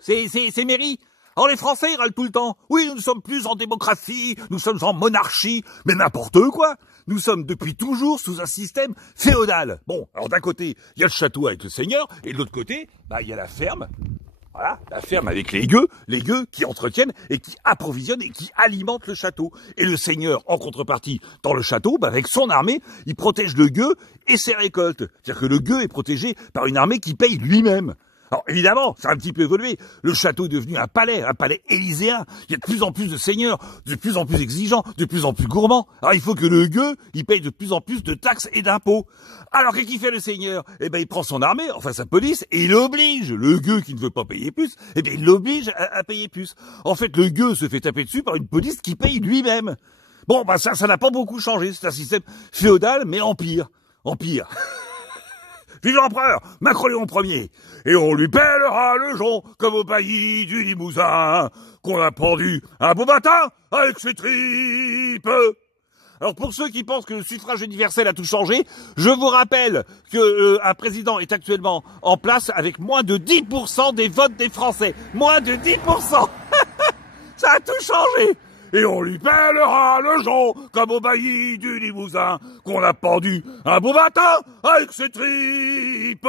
c'est Méry. Alors les Français, ils râlent tout le temps. Oui, nous sommes plus en démocratie, nous sommes en monarchie, mais n'importe quoi. Nous sommes depuis toujours sous un système féodal. Bon, alors d'un côté, il y a le château avec le seigneur, et de l'autre côté, il y a la ferme. Voilà, la ferme avec les gueux qui entretiennent et qui approvisionnent et qui alimentent le château. Et le seigneur, en contrepartie, dans le château, avec son armée, il protège le gueux et ses récoltes. C'est-à-dire que le gueux est protégé par une armée qui paye lui-même. Alors évidemment, ça a un petit peu évolué. Le château est devenu un palais élyséen. Il y a de plus en plus de seigneurs, de plus en plus exigeants, de plus en plus gourmands. Alors il faut que le gueux, il paye de plus en plus de taxes et d'impôts. Alors qu'est-ce qu'il fait le seigneur? Il prend son armée, enfin sa police, et il oblige le gueux qui ne veut pas payer plus, il l'oblige à payer plus. En fait, le gueux se fait taper dessus par une police qui paye lui-même. Bon, ça n'a pas beaucoup changé. C'est un système féodal, mais empire. Empire. Vive l'empereur, Napoléon Ier. Et on lui pèlera le jonc comme au bailli du Limousin, qu'on a pendu un beau matin avec ses tripes. Alors pour ceux qui pensent que le suffrage universel a tout changé, je vous rappelle que un président est actuellement en place avec moins de 10% des votes des Français. Moins de 10%. Ça a tout changé. Et on lui pèlera le jonc comme au bailli du Limousin, qu'on a pendu un beau matin avec ses tripes.